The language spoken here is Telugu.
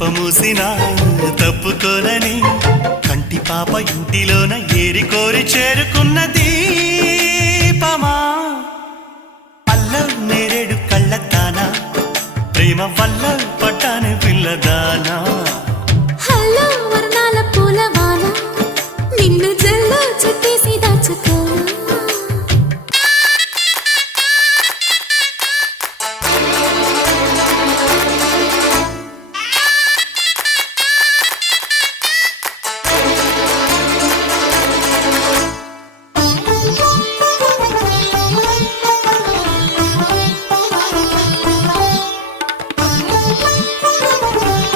చెంపమూసిన తప్పుకోనని కంటి పాప ఇంటిలోన ఏరి కోరి చేరుకున్న దీపమా అల్లం నేరేడు కళ్ళతానా ప్రేమ వల్ల పట్టాను పిల్లదానా